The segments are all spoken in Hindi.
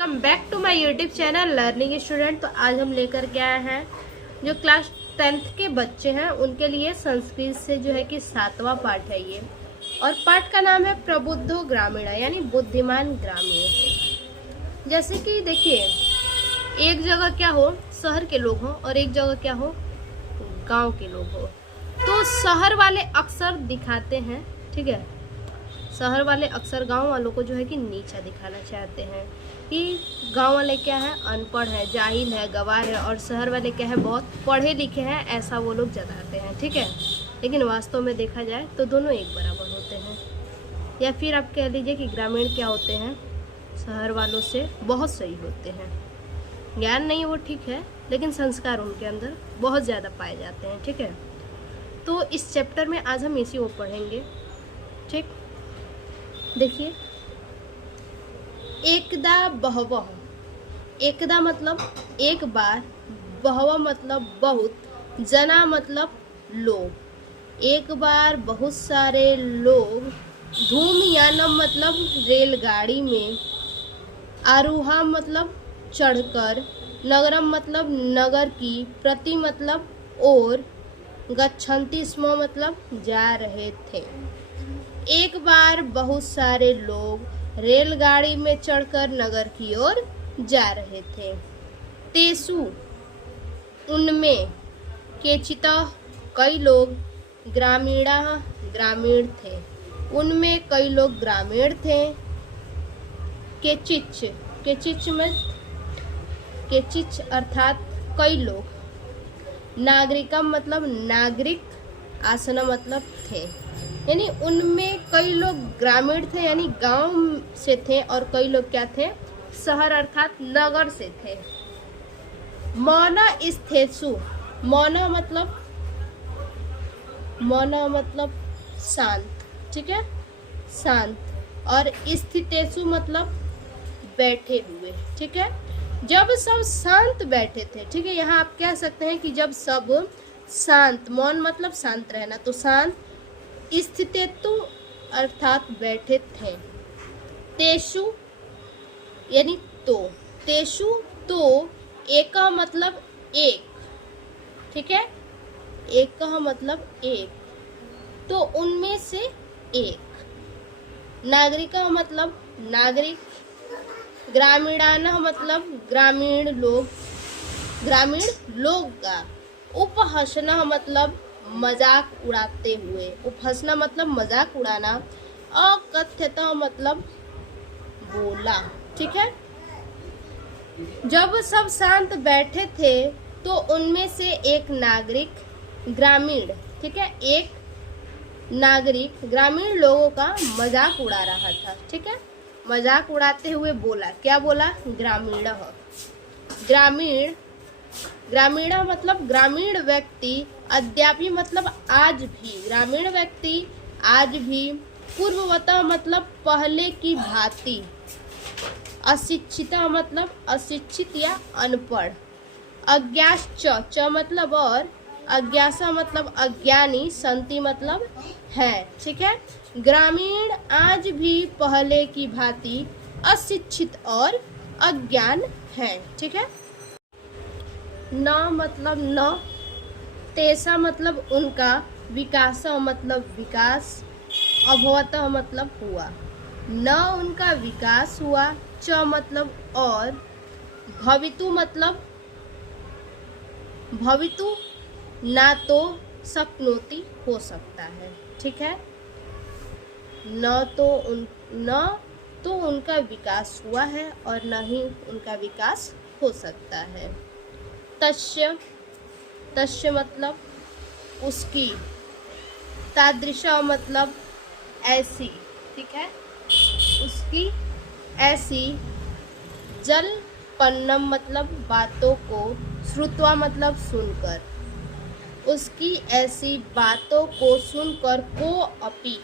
Welcome back to my YouTube channel learning student. तो आज हम लेकर के आए हैं जो क्लास 10th के बच्चे हैं उनके लिए संस्कृत से जो है कि 7वां पाठ है ये। और पाठ का नाम है प्रबुद्धो ग्रामीणा यानी बुद्धिमान ग्रामीण। जैसे कि देखिए, एक जगह क्या हो शहर के लोग हो और एक जगह क्या हो गांव के लोग हो। तो शहर वाले अक्सर दिखाते हैं, ठीक है, शहर वाले अक्सर गांव वालों को जो है कि नीचा दिखाना चाहते हैं कि गांव वाले क्या है, अनपढ़ है, जाहिल है, गवार है, और शहर वाले क्या है, बहुत पढ़े लिखे हैं, ऐसा वो लोग जताते हैं, ठीक है। लेकिन वास्तव में देखा जाए तो दोनों एक बराबर होते हैं। या फिर आप कह लीजिए कि ग्रामीण क्या होते हैं, शहर वालों से बहुत सही होते हैं। ज्ञान नहीं वो ठीक है, लेकिन संस्कार उनके अंदर बहुत ज़्यादा पाए जाते हैं, ठीक है। तो इस चैप्टर में आज हम इसी को पढ़ेंगे, ठीक। देखिए, एकदा बहवह, एकदा मतलब एक बार, बहवह मतलब बहुत, जना मतलब लोग। एक बार बहुत सारे लोग, धूमयानम मतलब रेलगाड़ी में, आरूहा मतलब चढ़कर, नगरम मतलब नगर की, प्रति मतलब और, गच्छन्ति स्म मतलब जा रहे थे। एक बार बहुत सारे लोग रेलगाड़ी में चढ़कर नगर की ओर जा रहे थे। तेसु उनमें, केचितः कई लोग, ग्रामीणा ग्रामीण थे, उनमें कई लोग ग्रामीण थे। केचिच, केचिच में केचिच अर्थात कई लोग, नागरिकम मतलब नागरिक, आसना मतलब थे, यानी उनमें कई लोग ग्रामीण थे यानी गांव से थे, और कई लोग क्या थे, शहर अर्थात नगर से थे। मौना स्थेसु, मौना मतलब शांत, ठीक है, शांत, और स्थितेसु मतलब बैठे हुए, ठीक है। जब सब शांत बैठे थे, ठीक है, यहाँ आप कह सकते हैं कि जब सब शांत, मौन मतलब शांत रहना, तो शांत, स्थितेतु अर्थात बैठे थे। तेषु यानी तो, तेषु तो, एका मतलब एक, ठीक है, एक मतलब एक, तो उनमें से एक। नागरिका मतलब नागरिक, ग्रामीणाना मतलब ग्रामीण लोग, ग्रामीण लोग का। उपहसना मतलब मजाक उड़ाते हुए, उपहसना मतलब मजाक उड़ाना। अकथ्यता मतलब बोला, ठीक है। जब सब शांत बैठे थे तो उनमें से एक नागरिक ग्रामीण, ठीक है, एक नागरिक ग्रामीण लोगों का मजाक उड़ा रहा था, ठीक है। मजाक उड़ाते हुए बोला, क्या बोला, ग्रामीण। ग्रामीण, ग्रामीणा मतलब ग्रामीण व्यक्ति, अद्यापि मतलब आज भी, ग्रामीण व्यक्ति आज भी, पूर्ववतः मतलब पहले की भांति, अशिक्षिता मतलब अशिक्षित या अनपढ़, अज्ञाश्च, च मतलब और, अज्ञासा मतलब अज्ञानी, संति मतलब है, ठीक है। ग्रामीण आज भी पहले की भांति अशिक्षित और अज्ञान है, ठीक है। न मतलब न, तेसा मतलब उनका, विकास मतलब विकास, अभवतः मतलब हुआ, न उनका विकास हुआ, च मतलब और, भवितु मतलब भवितु ना तो शक्नोति हो सकता है, ठीक है। न तो उनका विकास हुआ है और न ही उनका विकास हो सकता है। तस्य, तस्य मतलब उसकी, तादृशा मतलब ऐसी, ठीक है, उसकी ऐसी। जलपन्नम मतलब बातों को, श्रुत्वा मतलब सुनकर, उसकी ऐसी बातों को सुनकर, को अपि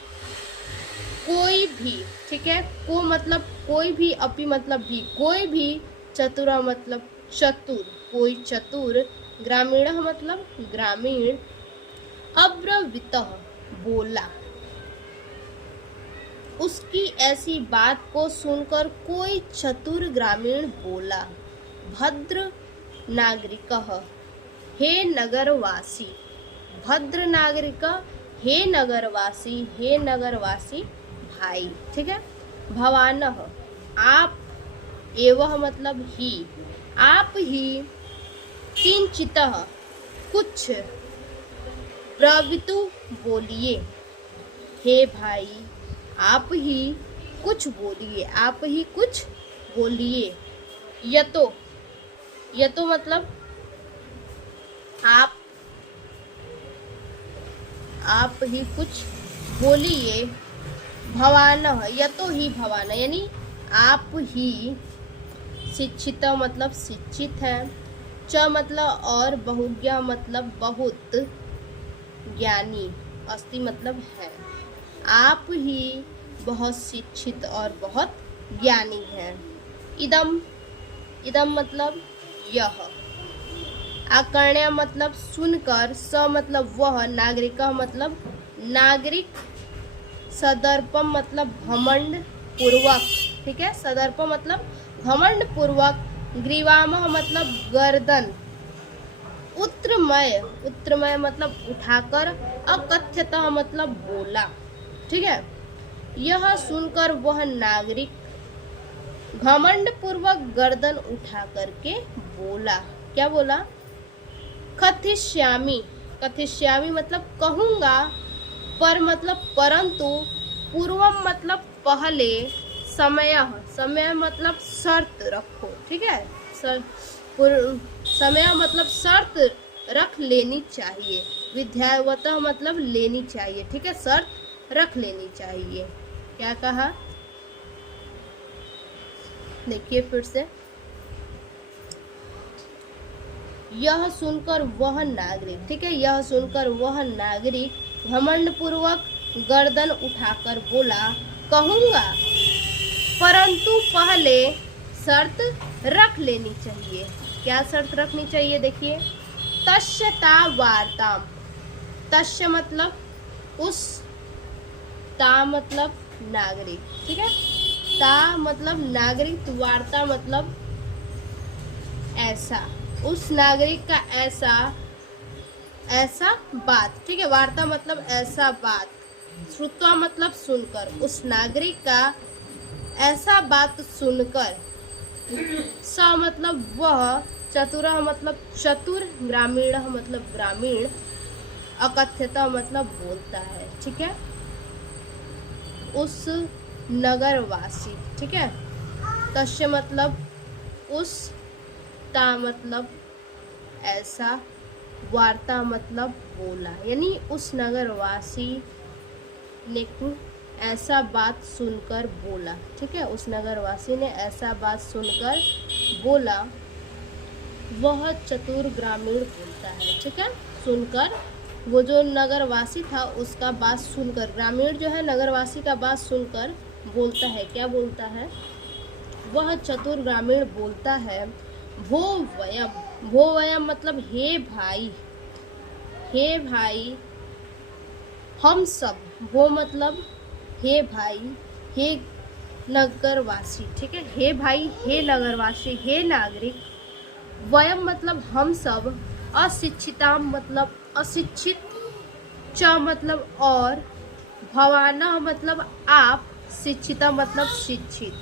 कोई भी, ठीक है, को मतलब कोई भी, अपि मतलब भी, कोई भी, चतुरा मतलब चतुर, कोई चतुर, ग्रामीण मतलब ग्रामीण, अब्रवीतः बोला, उसकी ऐसी बात को सुनकर कोई चतुर ग्रामीण बोला, भद्र नागरिकः, हे नगरवासी, भद्र नागरिक, हे नगरवासी, हे नगरवासी भाई, ठीक है। भवानः, आप, एवं मतलब ही, आप ही, किंचितः, कुछ, ब्रवीतु, बोलिए, हे भाई, आप ही कुछ बोलिए, आप ही कुछ बोलिए। यतो, यतो मतलब आप ही कुछ बोलिए। भवानः, यतो ही भवान यानी आप ही। शिक्षित मतलब शिक्षित है। च मतलब और, बहुज्ञ मतलब बहुत, ज्ञानी, अस्ति मतलब है। आप ही बहुत शिक्षित और बहुत ज्ञानी हैं। इदम, इदम मतलब यह। आकर्ण्य मतलब सुनकर। स मतलब वह। नागरिक मतलब नागरिक। सदर्पम मतलब घमंड पूर्वक, ठीक है। सदर्पम मतलब घमंड पूर्वक। ग्रीवामः मतलब गर्दन। उत्तरमय, उत्तरमय मतलब उठाकर। अकथ्यतः मतलब बोला, ठीक है। यह सुनकर वह नागरिक घमंड पूर्वक गर्दन उठा करके बोला। क्या बोला? कथिष्यामि, कथिष्यामि मतलब कहूँगा। पर मतलब परंतु। पूर्वम मतलब पहले। समय, समय मतलब शर्त रखो, ठीक है। समय मतलब शर्त रख लेनी चाहिए। विद्यावतः मतलब लेनी चाहिए, ठीक है। शर्त रख लेनी चाहिए। क्या कहा? देखिए फिर से। यह सुनकर वह नागरिक, ठीक है। यह सुनकर वह नागरिक घमंड पूर्वक गर्दन उठाकर बोला, कहूँगा परंतु पहले शर्त रख लेनी चाहिए। क्या शर्त रखनी चाहिए? देखिए, तस्य ता वार्ताम। तस्य मतलब उस, ता मतलब नागरिक, ठीक है। ता मतलब नागरिक, वार्ता मतलब ऐसा, उस नागरिक का ऐसा, ऐसा बात, ठीक है। वार्ता मतलब ऐसा बात। श्रुत्वा मतलब सुनकर, उस नागरिक का ऐसा बात सुनकर। स मतलब वह। चतुरः मतलब चतुर। ग्रामीणः मतलब ग्रामीण। अकथ्यता मतलब बोलता है, ठीक है। उस नगरवासी, ठीक है। तस्य मतलब उस। ता मतलब ऐसा। वार्ता मतलब बोला, यानी उस नगरवासी ने ऐसा बात सुनकर बोला, ठीक है। उस नगरवासी ने ऐसा बात सुनकर बोला। वह चतुर ग्रामीण बोलता है, ठीक है। सुनकर, वो जो नगरवासी था उसका बात सुनकर, ग्रामीण जो है नगरवासी का बात सुनकर बोलता है। क्या बोलता है? वह चतुर ग्रामीण बोलता है, भो वयम, भो वयम मतलब हे भाई, हे भाई हम सब। वो मतलब हे भाई, हे नगरवासी, ठीक है। हे भाई, हे नगरवासी, हे नागरिक। वयम मतलब हम सब। अशिक्षिताम मतलब अशिक्षित। च मतलब और। भवाना मतलब आप। शिक्षिता मतलब शिक्षित।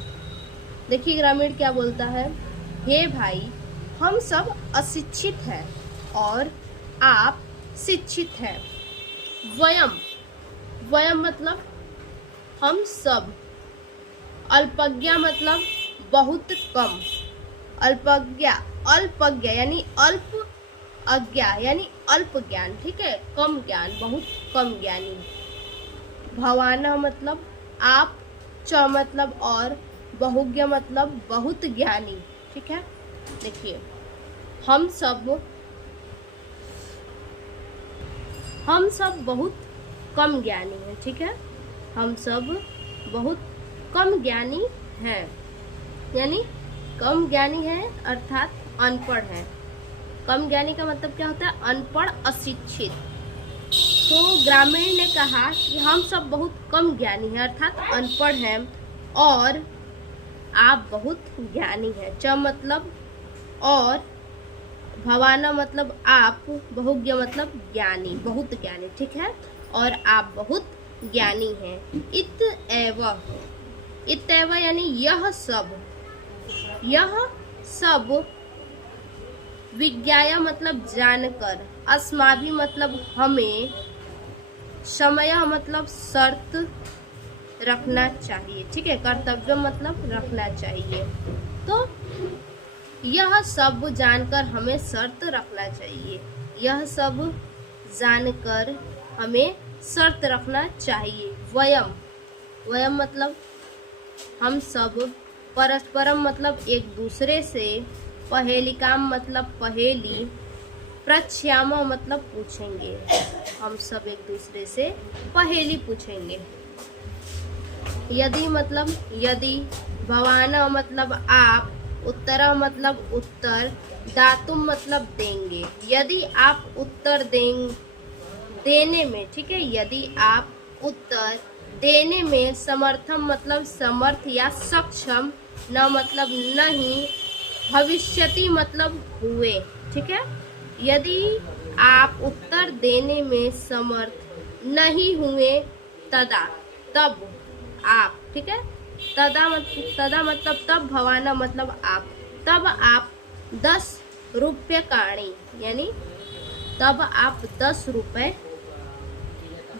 देखिए ग्रामीण क्या बोलता है, हे भाई हम सब अशिक्षित हैं और आप शिक्षित हैं। वयम, वयम मतलब हम सब। अल्पज्ञा मतलब बहुत कम। अल्पज्ञा, अल्पज्ञा यानी अल्प, अज्ञा यानी अल्प ज्ञान, ठीक है। कम ज्ञान, बहुत कम ज्ञानी। भवाना मतलब आप। च मतलब और। बहुज्ञ मतलब बहुत ज्ञानी, ठीक है। देखिए, हम सब बहुत कम ज्ञानी हैं, ठीक है। हम सब बहुत कम ज्ञानी हैं, यानी कम ज्ञानी हैं अर्थात अनपढ़ हैं। कम ज्ञानी का मतलब क्या होता है? अनपढ़, अशिक्षित। तो ग्रामीण ने कहा कि हम सब बहुत कम ज्ञानी हैं, अर्थात अनपढ़ हैं, और आप बहुत ज्ञानी हैं। च मतलब और, भवाना मतलब आप, बहुज्ञ मतलब ज्ञानी, बहुत ज्ञानी, ठीक है, और आप बहुत ज्ञानी हैं। इतएव यानी यह सब विज्ञाय मतलब जानकर, अस्माभि मतलब हमें, समय मतलब शर्त रखना चाहिए, ठीक है, कर्तव्य मतलब रखना चाहिए। तो यह सब जानकर हमें शर्त रखना चाहिए, यह सब जानकर हमें शर्त रखना चाहिए। वयम मतलब हम सब, परस्परम मतलब एक दूसरे से, पहेलिकाम मतलब पहेली, प्रच्छ्याम मतलब पूछेंगे, हम सब एक दूसरे से पहेली पूछेंगे। यदि मतलब यदि, भवाना मतलब आप, उत्तरा मतलब उत्तर, दातुम मतलब देंगे। यदि आप उत्तर देने में, ठीक है, यदि आप उत्तर देने में समर्थम मतलब समर्थ या सक्षम, न मतलब नहीं, भविष्यति मतलब हुए, ठीक है। यदि आप उत्तर देने में समर्थ नहीं हुए, तब आप, ठीक है, तदा मतलब तब, भवाना मतलब आप, तब आप 10 रुपये काणी, यानी तब आप 10 रुपए,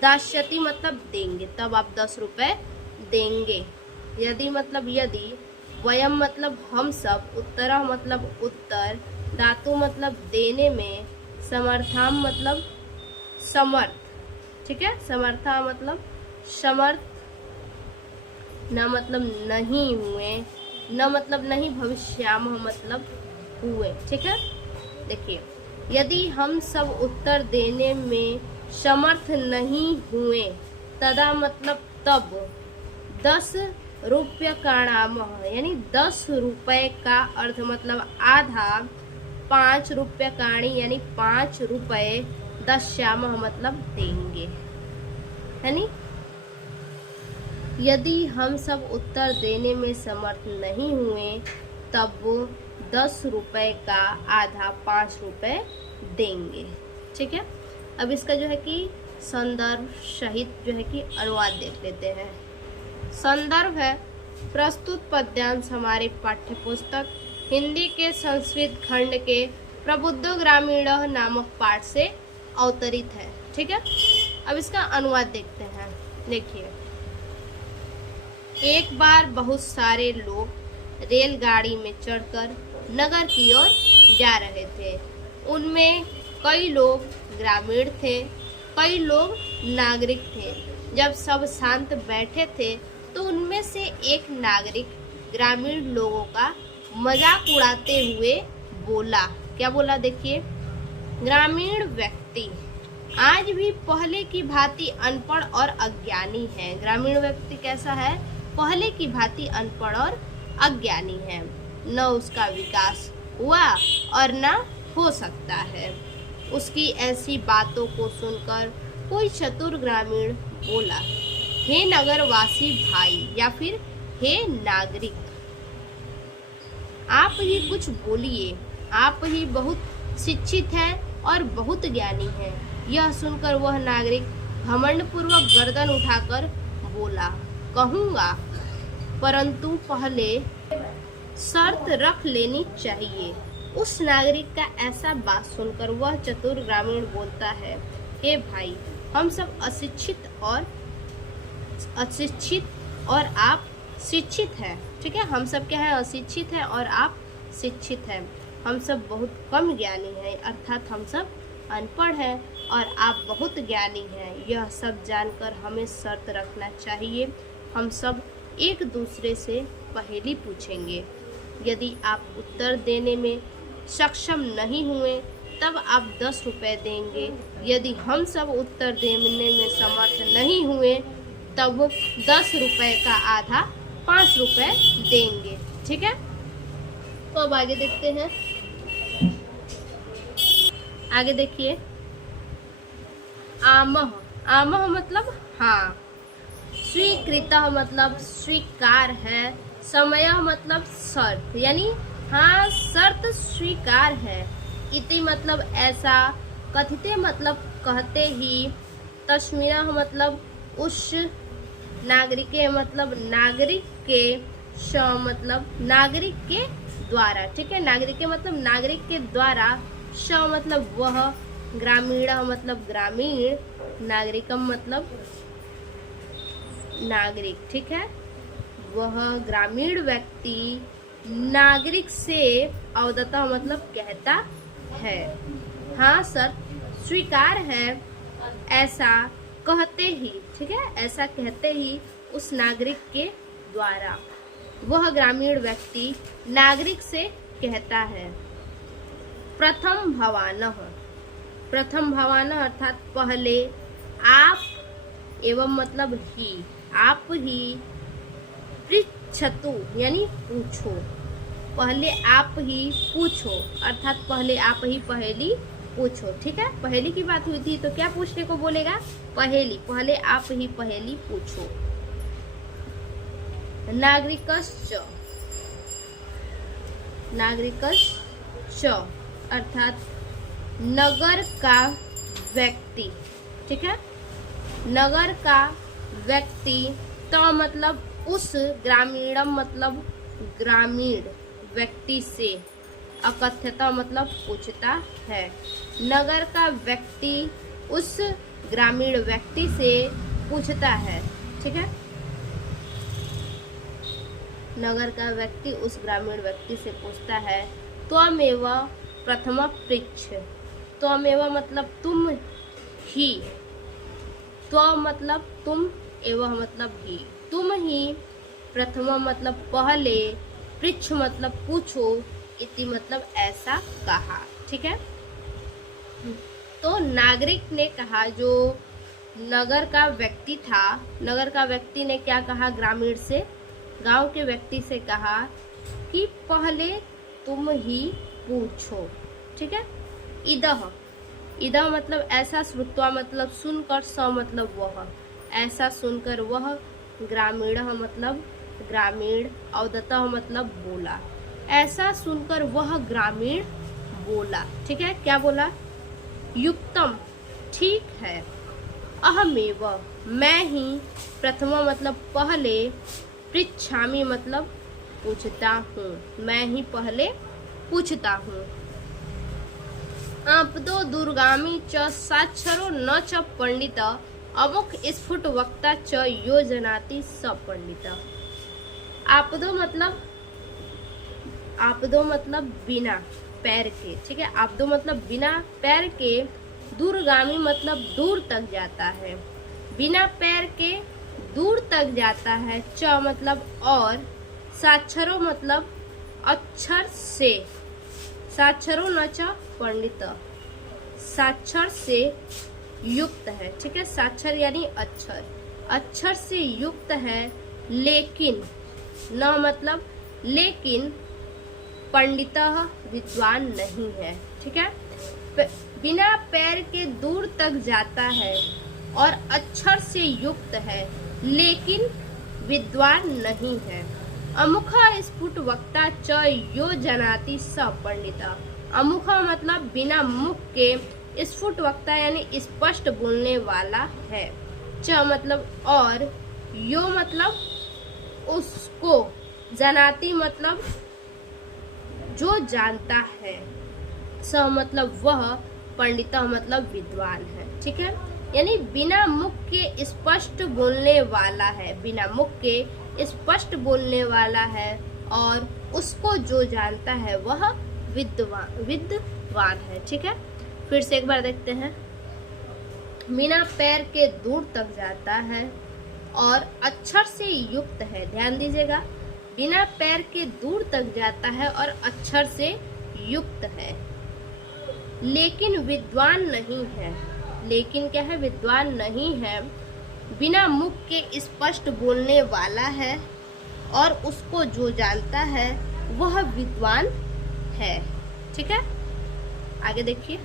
दास्यति मतलब देंगे, तब आप 10 रुपए देंगे। यदि मतलब यदि, वयम मतलब हम सब, उत्तरा मतलब उत्तर, दातु मतलब देने में, समर्थाम मतलब समर्थ, ठीक है, समर्था मतलब समर्थ, न मतलब नहीं हुए, न मतलब नहीं, भविष्याम मतलब हुए, ठीक है। देखिए, यदि हम सब उत्तर देने में समर्थ नहीं हुए, तदा मतलब तब, 10 रुपये काणाम, यानी 10 रुपए का अर्थ मतलब आधा, 5 रुपये काणी यानी 5 रुपए, दस्याम मतलब देंगे, है नी। यदि हम सब उत्तर देने में समर्थ नहीं हुए, तब 10 रुपए का आधा 5 रुपए देंगे, ठीक है। अब इसका जो है कि संदर्भ सहित जो है कि अनुवाद देख लेते हैं। संदर्भ है, प्रस्तुत पद्यांश हमारे पाठ्य पुस्तक हिंदी के संस्कृत खंड के प्रबुद्ध ग्रामीण नामक पाठ से अवतरित है, ठीक है। अब इसका अनुवाद देखते हैं। देखिए, एक बार बहुत सारे लोग रेलगाड़ी में चढ़कर नगर की ओर जा रहे थे। उनमें कई लोग ग्रामीण थे, कई लोग नागरिक थे। जब सब शांत बैठे थे तो उनमें से एक नागरिक ग्रामीण लोगों का मजाक उड़ाते हुए बोला। क्या बोला? देखिए, ग्रामीण व्यक्ति आज भी पहले की भांति अनपढ़ और अज्ञानी है। ग्रामीण व्यक्ति कैसा है? पहले की भांति अनपढ़ और अज्ञानी है। न उसका विकास हुआ और न हो सकता है। उसकी ऐसी बातों को सुनकर कोई चतुर ग्रामीण बोला, हे नगरवासी भाई या फिर हे नागरिक, आप ही कुछ बोलिए। आप ही बहुत शिक्षित हैं और बहुत ज्ञानी हैं। यह सुनकर वह नागरिक घमंड पूर्वक गर्दन उठाकर बोला, कहूँगा, परंतु पहले शर्त रख लेनी चाहिए। उस नागरिक का ऐसा बात सुनकर वह चतुर ग्रामीण बोलता है, हे भाई, हम सब अशिक्षित और आप शिक्षित हैं। ठीक है, हम सब क्या है? अशिक्षित हैं और आप शिक्षित हैं। हम सब बहुत कम ज्ञानी हैं, अर्थात हम सब अनपढ़ हैं और आप बहुत ज्ञानी हैं। यह सब जानकर हमें शर्त रखना चाहिए। हम सब एक दूसरे से पहेली पूछेंगे। यदि आप उत्तर देने में सक्षम नहीं हुए तब आप 10 रुपये देंगे। यदि हम सब उत्तर देने में समर्थ नहीं हुए तब 10 रुपये का आधा 5 रुपये देंगे। ठीक है, तो अब आगे देखते हैं। आगे देखिए, आमः, आमः मतलब हाँ। स्वीकृतः मतलब स्वीकार है। समयः मतलब शर्त, यानी हाँ शर्त स्वीकार है। इति मतलब ऐसा। कथिते मतलब कहते ही। तस्मिनः मतलब उस। नागरिके मतलब नागरिक के। श मतलब नागरिक के द्वारा, ठीक है। नागरिक के मतलब नागरिक के द्वारा। श मतलब वह। ग्रामीण मतलब ग्रामीण। नागरिकम मतलब नागरिक, ठीक है। वह ग्रामीण व्यक्ति नागरिक से अवदता मतलब कहता है। हाँ सर स्वीकार है। ऐसा कहते ही, ठीक है, ऐसा कहते ही उस नागरिक के द्वारा। वह ग्रामीण व्यक्ति नागरिक से कहता है। प्रथम भवानः, प्रथम भवानः अर्थात पहले। आप एवं मतलब ही, आप ही। पृच्छतु यानी पूछो, पहले आप ही पूछो अर्थात पहले आप ही पहेली पूछो, ठीक है। पहेली की बात हुई थी तो क्या पूछने को बोलेगा, पहेली। पहले आप ही पहेली पूछो। नागरिकश्च, नागरिकश्च अर्थात नगर का व्यक्ति, ठीक है। नगर का व्यक्ति। तो मतलब उस। ग्रामीणम मतलब ग्रामीण व्यक्ति से। अकथ्यता मतलब पूछता है। नगर का व्यक्ति उस ग्रामीण व्यक्ति से पूछता है, ठीक है। नगर का व्यक्ति उस ग्रामीण व्यक्ति से पूछता है। त्वमेव प्रथम पृच्छ। त्वमेव मतलब तुम ही। त्व मतलब तुम, एवं मतलब ही, तुम ही। प्रथम मतलब पहले। पृच्छ मतलब पूछो। इति मतलब ऐसा कहा, ठीक है। तो नागरिक ने कहा, जो नगर का व्यक्ति था, नगर का व्यक्ति ने क्या कहा ग्रामीण से, गांव के व्यक्ति से कहा कि पहले तुम ही पूछो, ठीक है। इदह, इदह मतलब ऐसा। श्रुत्वा मतलब सुनकर। स मतलब वह, ऐसा सुनकर वह। ग्रामीण मतलब ग्रामीण। अवदतः मतलब बोला, ऐसा सुनकर वह ग्रामीण बोला, ठीक है। क्या बोला, युक्तम ठीक है। अहमेव मैं ही। प्रथम मतलब पहले। पृच्छामि मतलब पूछता हूँ, मैं ही पहले पूछता हूँ। आपदो दुर्गामी च साक्षरो न च पंडित। अमुक स्फुट वक्ता च योजनाति स पंडित। आपदो मतलब, आपदो मतलब बिना पैर के, ठीक है। आपदो मतलब बिना पैर के। दूरगामी मतलब दूर तक जाता है। बिना पैर के दूर तक जाता है। च मतलब और। साक्षरो मतलब अक्षर से। साक्षरो न च पंडित, साक्षर से युक्त है, ठीक है। साक्षर यानी अक्षर, अक्षर से युक्त है। लेकिन न मतलब लेकिन। पंडितः विद्वान नहीं है, ठीक है। बिना पैर के दूर तक जाता है और अक्षर से युक्त है, लेकिन विद्वान नहीं है। अमुखा स्फुट वक्ता च यो जनाति स पंडिता। अमुखा मतलब बिना मुख के। स्फुट वक्ता यानी स्पष्ट बोलने वाला है। च मतलब और। यो मतलब उसको। जनाति मतलब जो जानता है। स मतलब वह। पंडिता मतलब विद्वान है, ठीक है। यानी बिना मुख के स्पष्ट बोलने वाला है, बिना मुख के स्पष्ट बोलने वाला है, और उसको जो जानता है वह विद्वान है, ठीक है। फिर से एक बार देखते हैं। बिना पैर के दूर तक जाता है और अक्षर से युक्त है, ध्यान दीजिएगा। बिना पैर के दूर तक जाता है और अक्षर से युक्त है, लेकिन विद्वान नहीं है। लेकिन क्या है, विद्वान नहीं है। बिना मुख के स्पष्ट बोलने वाला है और उसको जो जानता है वह विद्वान है, ठीक है। आगे देखिए।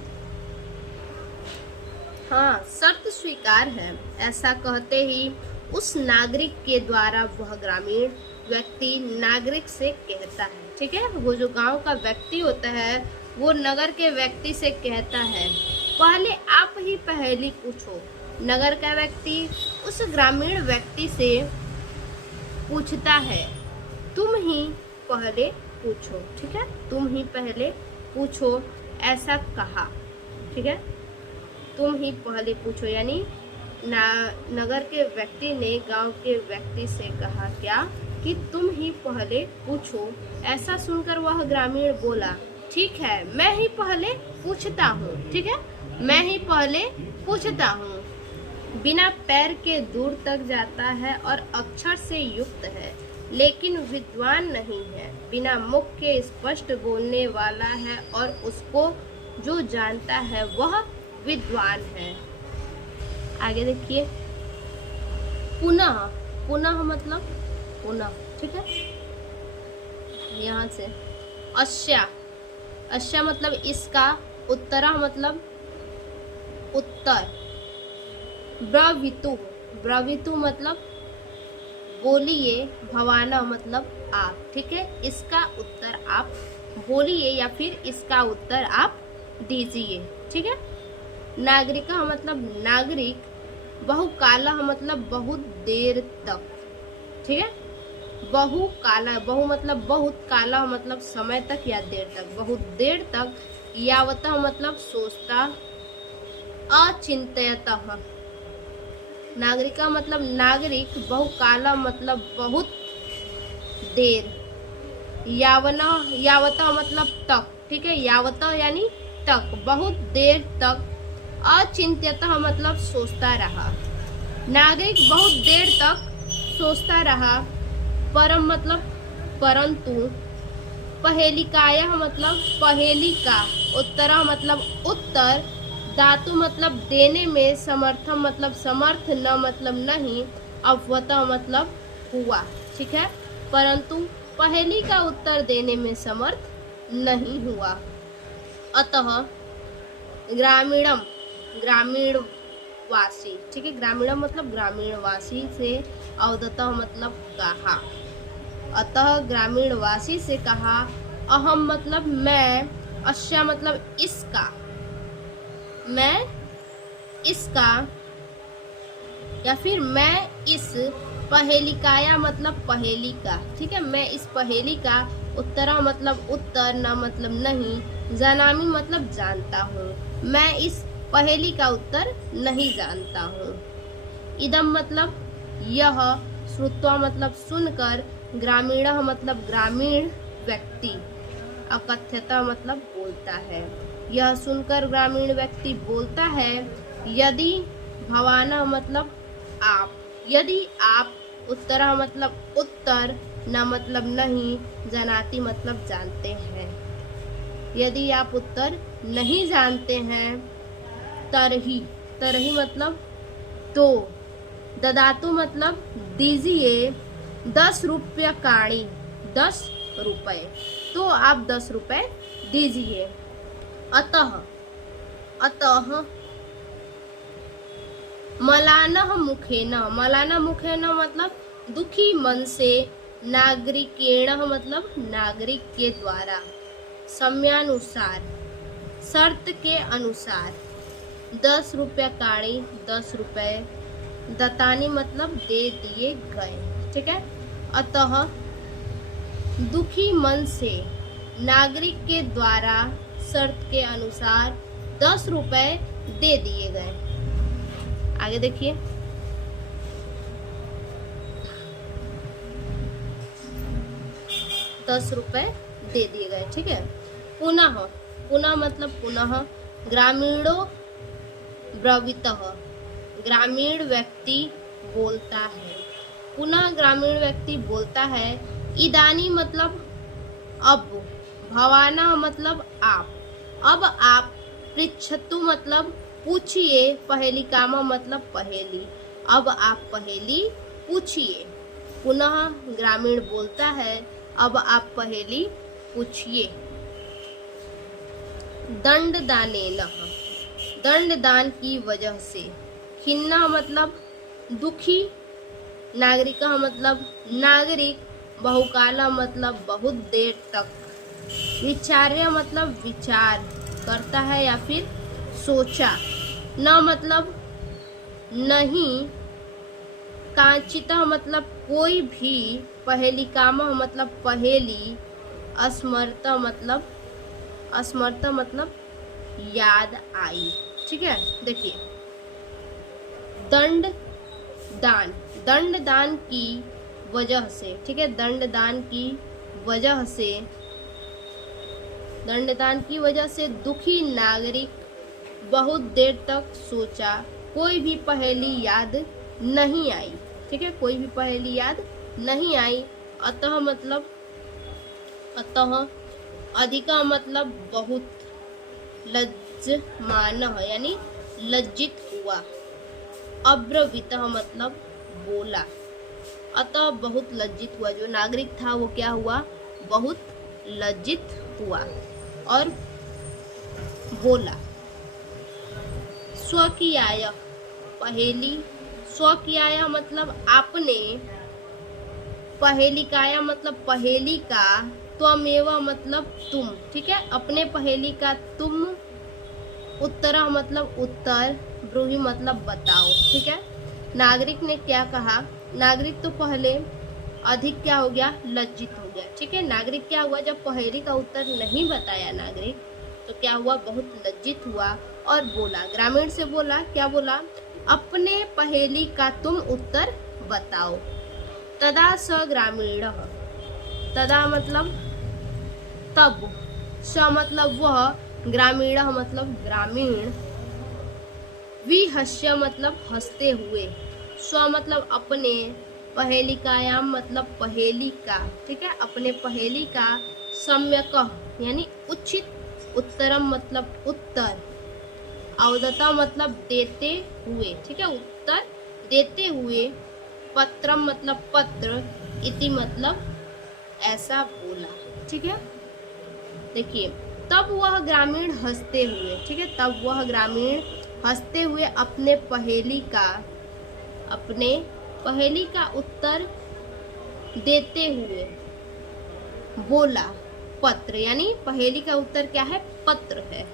हाँ, शर्त स्वीकार है। ऐसा कहते ही उस नागरिक के द्वारा वह ग्रामीण व्यक्ति नागरिक से कहता है, ठीक है। वो जो गांव का व्यक्ति होता है वो नगर के व्यक्ति से कहता है, पहले आप ही पहेली पूछो। नगर का व्यक्ति उस ग्रामीण व्यक्ति से पूछता है, तुम ही पहले पूछो, ठीक है। तुम ही पहले पूछो, ऐसा कहा, ठीक है। तुम ही पहले पूछो यानी नगर के व्यक्ति ने गांव के व्यक्ति से कहा क्या कि तुम ही पहले पूछो। ऐसा सुनकर वह ग्रामीण बोला, ठीक है, मैं ही पहले पूछता हूँ, ठीक है, मैं ही पहले पूछता हूँ। बिना पैर के दूर तक जाता है और अक्षर से युक्त है, लेकिन विद्वान नहीं है। बिना मुख के स्पष्ट बोलने वाला है और उसको जो जानता है वह विद्वान है। आगे देखिए, पुनः, पुनः मतलब पुनः, ठीक है। यहाँ से अश्या, अश्या मतलब इसका, उत्तरा मतलब उत्तर, ब्रवीतु, ब्रवीतु मतलब बोलिए, भवाना मतलब आप, ठीक है। इसका उत्तर आप बोलिए या फिर इसका उत्तर आप दीजिए, ठीक है। नागरिका मतलब नागरिक, बहुकाला मतलब बहुत देर तक, ठीक है। बहु काला, बहु मतलब बहुत, काला मतलब समय तक या देर तक, बहुत देर तक। यावतः मतलब सोचता, अचिंत्यतः। नागरिका मतलब नागरिक, बहुकाला मतलब बहुत देर, यावना, यावता मतलब तक, ठीक है। यावता यानी तक, बहुत देर तक। अचिंत्यतः मतलब सोचता रहा। नागरिक बहुत देर तक सोचता रहा। परम मतलब परंतु। पहेलिकाया मतलब पहेली का। उत्तरा मतलब उत्तर। धातु मतलब देने में। समर्थम मतलब समर्थ, न मतलब नहीं। अवतः मतलब हुआ, ठीक है। परंतु पहेली का उत्तर देने में समर्थ नहीं हुआ। अतः ग्रामीणम, ग्रामीण वासी, ठीक है। ग्रामीणम मतलब ग्रामीण वासी से। अवदतः मतलब कहा। अतः ग्रामीण वासी से कहा। अहम मतलब मैं। अश्या मतलब इसका, मैं इसका, या फिर मैं इस। पहेलिकाया मतलब पहेली का, ठीक है। मैं इस पहेली का। उत्तरा मतलब उत्तर, न मतलब नहीं। जानामी मतलब जानता हूँ। मैं इस पहेली का उत्तर नहीं जानता हूँ। इदम मतलब यह। श्रुत्वा मतलब सुनकर। ग्रामीण मतलब ग्रामीण व्यक्ति। अकथ्यता मतलब बोलता है। यह सुनकर ग्रामीण व्यक्ति बोलता है। यदि, भवाना मतलब आप। यदि आप। उत्तरा मतलब उत्तर, न मतलब नहीं। जानाति मतलब जानते हैं। यदि आप उत्तर नहीं जानते हैं। तरही, तरही मतलब तो। ददातु मतलब दीजिए। 10 रुपया काणी, 10 रुपए, तो आप 10 रुपए दीजिए। अतः, अतः मलानः मुखेन, मलाना मुखेन मतलब दुखी मन से। नागरिकेण मतलब नागरिक के द्वारा। समयानुसार, शर्त के अनुसार। 10 रुपया काणी, 10 रुपए। दतानी मतलब दे दिए गए, ठीक है। अतः दुखी मन से, नागरिक के द्वारा, शर्त के अनुसार 10 रुपए दे दिए गए। आगे देखिए, दस रुपए दे दिए गए, ठीक है। पुनः, पुनः मतलब पुनः। ग्रामीणो ब्रवीतः, ग्रामीण व्यक्ति बोलता है। पुनः ग्रामीण व्यक्ति बोलता है। इदानी मतलब अब। भवाना मतलब आप। अब आप। पृच्छतु मतलब पूछिए। पहेलिकामा मतलब पहेली। अब आप पहेली पूछिए। पुनः ग्रामीण बोलता है, अब आप पहेली पूछिए। दंड दानेन, दंडदान की वजह से। खिन्ना मतलब दुखी, नागरिक मतलब नागरिक, बहुकाला मतलब बहुत देर तक, विचार्य मतलब विचार करता है या फिर सोचा, न मतलब नहीं, कांचिता मतलब कोई भी, पहेलिकाम मतलब पहेली, अस्मरता मतलब याद आई। ठीक है, देखिए दंडदान, दंडदान की वजह से। ठीक है, दंडदान की वजह से, दंडदान की वजह से दुखी नागरिक बहुत देर तक सोचा, कोई भी पहेली याद नहीं आई। ठीक है, कोई भी पहेली याद नहीं आई। अतः मतलब, अतः अधिका मतलब बहुत, लज्जमान यानी लज्जित हुआ, अब्रवीत मतलब बोला। अतः बहुत लज्जित हुआ, जो नागरिक था वो क्या हुआ, बहुत लज्जित हुआ और बोला। स्वकीयाय, पहेली, स्वकीयाय मतलब आपने, पहेलिकाया मतलब पहेली का, त्वमेव मतलब तुम। ठीक है, अपने पहेली का तुम, उत्तर मतलब उत्तर, ब्रूहि मतलब बताओ। ठीक है, नागरिक ने क्या कहा, नागरिक तो पहले अधिक क्या हो गया, लज्जित हो गया। ठीक है, नागरिक क्या हुआ, जब पहेली का उत्तर नहीं बताया नागरिक तो क्या हुआ, बहुत लज्जित हुआ और बोला, ग्रामीण से बोला, क्या बोला, अपने पहेली का तुम उत्तर बताओ। तदा स ग्रामीण, तदा मतलब तब, स मतलब वह, ग्रामीण मतलब ग्रामीण, विहस्य मतलब हंसते हुए, स्व मतलब अपने, पहेलिकायाम मतलब पहेली का। ठीक है, अपने पहेली का, सम्यक यानी उचित, उत्तरम मतलब उत्तर, अवदता मतलब देते हुए। ठीक है, उत्तर देते हुए, पत्रम मतलब पत्र, इति मतलब ऐसा बोला। ठीक है, देखिए तब वह ग्रामीण हंसते हुए। ठीक है, तब वह ग्रामीण हंसते हुए अपने पहेली का उत्तर देते हुए बोला, पत्र, यानी पहेली का उत्तर क्या है, पत्र है।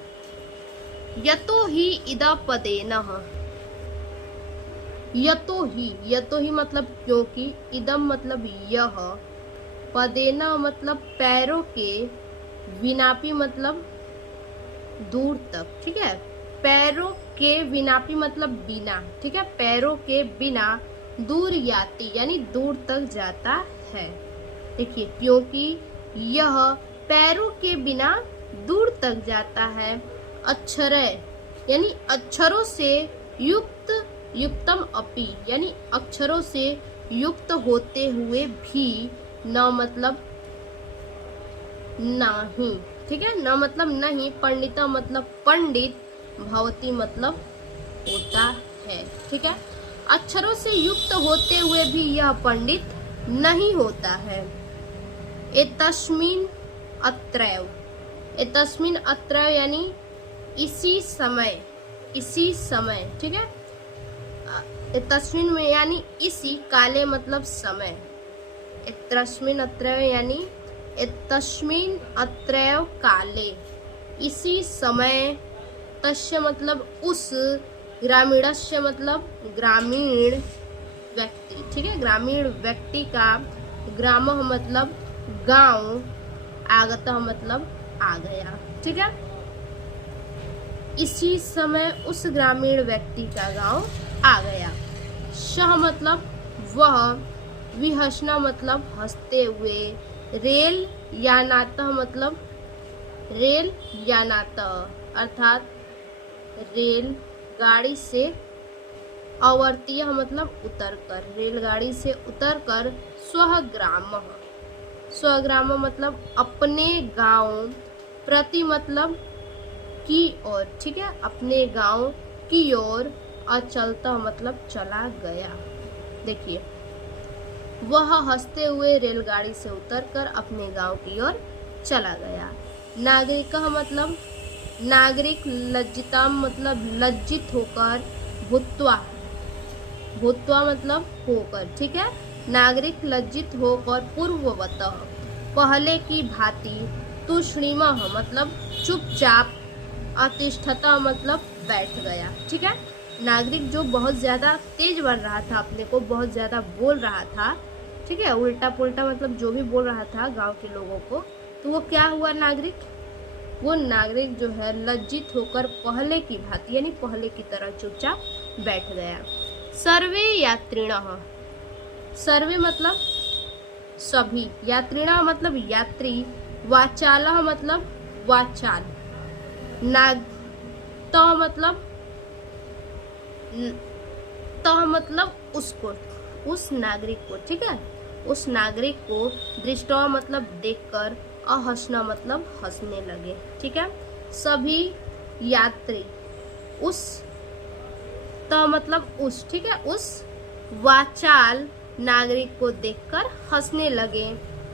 यतो ही इदा पदेनः, यतो ही मतलब क्योंकि, इदम मतलब यह, पदेना मतलब पैरों के, विनापी मतलब दूर तक। ठीक है, पैरों के, विनापी मतलब बिना। ठीक है, पैरों के बिना, दूर याति यानी दूर तक जाता है। देखिए, क्योंकि यह पैरों के बिना दूर तक जाता है, अक्षरय यानी अक्षरों से युक्त, युक्तम अपि यानी अक्षरों से युक्त होते हुए भी, न मतलब नहीं। ठीक है, न मतलब नहीं, पंडिता मतलब पंडित, भवती मतलब होता है। ठीक है, अक्षरों से युक्त होते हुए भी यह पंडित नहीं होता है। एतस्मिन् अत्रैव, एतस्मिन् अत्रैव यानी इसी समय, इसी समय। ठीक है, एतस्मिन् में यानी इसी, काले मतलब समय, एतस्मिन् अत्रैव यानी एतस्मिन् अत्रैव काले, इसी समय, तस्य मतलब उस, ग्रामीणस्य मतलब ग्रामीण व्यक्ति। ठीक है, ग्रामीण व्यक्ति का, ग्रामः मतलब गांव, आगतः मतलब आ गया। ठीक है, इसी समय उस ग्रामीण व्यक्ति का गांव आ गया। सह मतलब वह, विहसना मतलब हंसते हुए, रेल यानातः मतलब रेल यानातः अर्थात रेल गाड़ी से, अवर्तीय मतलब उतरकर, रेलगाड़ी से उतरकर, स्वग्राम, स्वग्राम मतलब अपने गांव, प्रति मतलब की ओर। ठीक है, अपने गांव की ओर, अचलता मतलब चला गया। देखिए, वह हंसते हुए रेलगाड़ी से उतरकर अपने गांव की ओर चला गया। नागरिक मतलब नागरिक लज्जिता मतलब लज्जित होकर, भूत्वा, भूत्वा मतलब होकर, ठीक है। नागरिक लज्जित होकर पूर्ववतः पहले की भांति, तूष्णीमः मतलब चुपचाप, अतिष्ठता मतलब बैठ गया, ठीक है। नागरिक जो बहुत ज्यादा तेज बढ़ रहा था, अपने को बहुत ज्यादा बोल रहा था, ठीक है, उल्टा पुल्टा मतलब जो भी बोल रहा था गांव के लोगों को, तो वो क्या हुआ नागरिक, वो नागरिक जो है लज्जित होकर पहले की भांति यानी पहले की तरह चुपचाप बैठ गया। सर्वे यात्रिणः, सर्वे मतलब सभी, यात्रिणः मतलब यात्री, वाचालः मतलब वाचाल, मतलब उसको, उस नागरिक को, ठीक है, उस नागरिक को, दृष्टवा मतलब देखकर, अहसना मतलब हंसने लगे, ठीक है। सभी यात्री उस, मतलब उस, ठीक है, उस वाचाल नागरिक को देखकर हंसने लगे।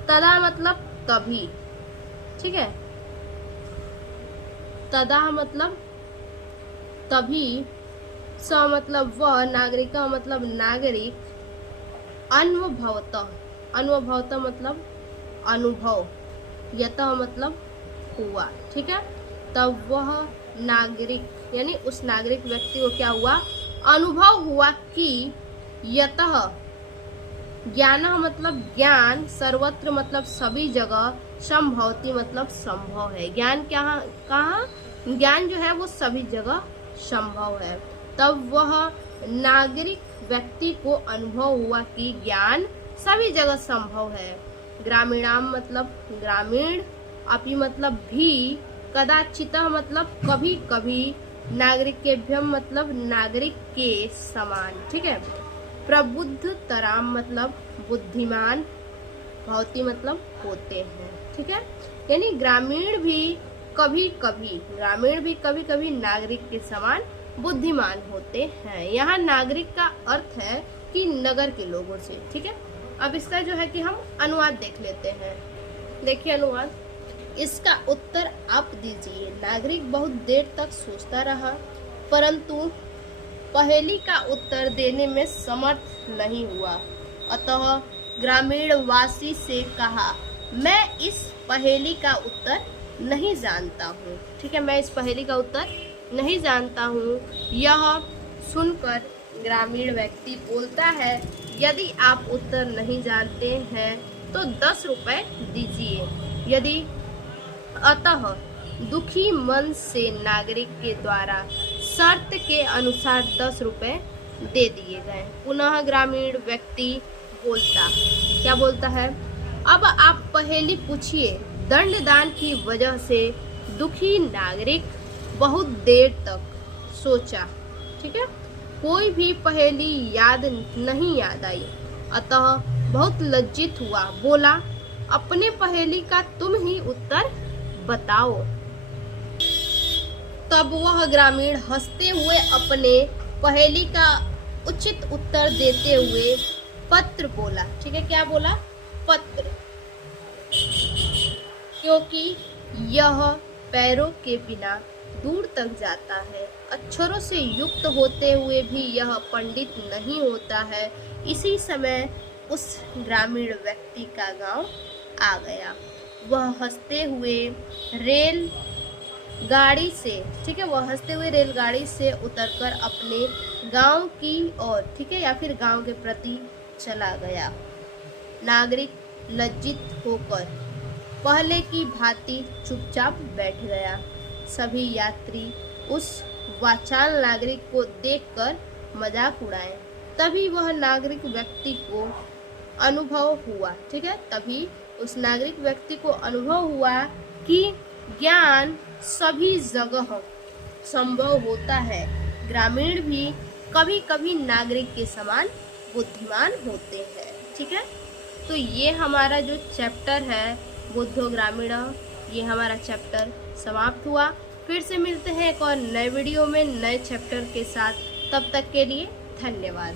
तदा मतलब तभी, ठीक है, तदा मतलब तभी, स मतलब वह, नागरिका मतलब नागरिक, अन्वभवतः, अन्वभवतः मतलब अनुभव, यतः मतलब हुआ, ठीक है। तब वह नागरिक यानी उस नागरिक व्यक्ति को क्या हुआ, अनुभव हुआ कि यतः, ज्ञान मतलब ज्ञान, सर्वत्र मतलब सभी जगह, संभवती मतलब संभव है, ज्ञान क्या, कहाँ, ज्ञान जो है वो सभी जगह संभव है। तब वह नागरिक व्यक्ति को अनुभव हुआ कि ज्ञान सभी जगह संभव है। ग्रामीणाम मतलब ग्रामीण, अपि मतलब भी, कदाचितः मतलब कभी कभी, नागरिकेभ्यम मतलब नागरिक के समान, ठीक है। प्रबुद्ध तराम मतलब बुद्धिमान, भवती मतलब होते हैं, ठीक है। यानी ग्रामीण भी कभी कभी नागरिक के समान बुद्धिमान होते हैं। यहाँ नागरिक का अर्थ है कि नगर के लोगों से, ठीक है। अब इसका जो है कि हम अनुवाद देख लेते हैं। देखिए अनुवाद, इसका उत्तर आप दीजिए। नागरिक बहुत देर तक सोचता रहा, परंतु पहेली का उत्तर देने में समर्थ नहीं हुआ। अतः ग्रामीण वासी से कहा, मैं इस पहेली का उत्तर नहीं जानता हूँ, ठीक है, मैं इस पहेली का उत्तर नहीं जानता हूँ। यह सुनकर ग्रामीण व्यक्ति बोलता है, यदि आप उत्तर नहीं जानते हैं तो 10 रुपए दीजिए। यदि अतः दुखी मन से नागरिक के द्वारा शर्त के अनुसार 10 रुपए दे दिए गए। पुनः ग्रामीण व्यक्ति बोलता, क्या बोलता है, अब आप पहेली पूछिए। दंडदान की वजह से दुखी नागरिक बहुत देर तक सोचा, ठीक है, कोई भी पहेली नहीं याद आई, अतः बहुत लज्जित हुआ, बोला, अपने पहेली का तुम ही उत्तर बताओ। तब वह ग्रामीण हंसते हुए अपने पहेली का उचित उत्तर देते हुए पत्र बोला, ठीक है, क्या बोला, पत्र, क्योंकि यह पैरों के बिना दूर तक जाता है, अक्षरों से युक्त होते हुए भी यह पंडित नहीं होता है। इसी समय उस ग्रामीण व्यक्ति का गांव आ गया। वह हंसते हुए रेलगाड़ी से, ठीक है, वह हंसते हुए रेलगाड़ी से उतरकर अपने गांव की ओर, ठीक है, या फिर गांव के प्रति चला गया। नागरिक लज्जित होकर पहले की भांति चुपचाप बैठ गया। सभी यात्री उस वाचाल नागरिक को देखकर मजाक उड़ाए। तभी वह नागरिक व्यक्ति को अनुभव हुआ, ठीक है, तभी उस नागरिक व्यक्ति को अनुभव हुआ कि ज्ञान सभी जगह संभव होता है। ग्रामीण भी कभी कभी नागरिक के समान बुद्धिमान होते हैं, ठीक है। तो ये हमारा जो चैप्टर है बुद्धो ग्रामीण, ये हमारा चैप्टर समाप्त हुआ। फिर से मिलते हैं एक और नए वीडियो में नए चैप्टर के साथ। तब तक के लिए धन्यवाद।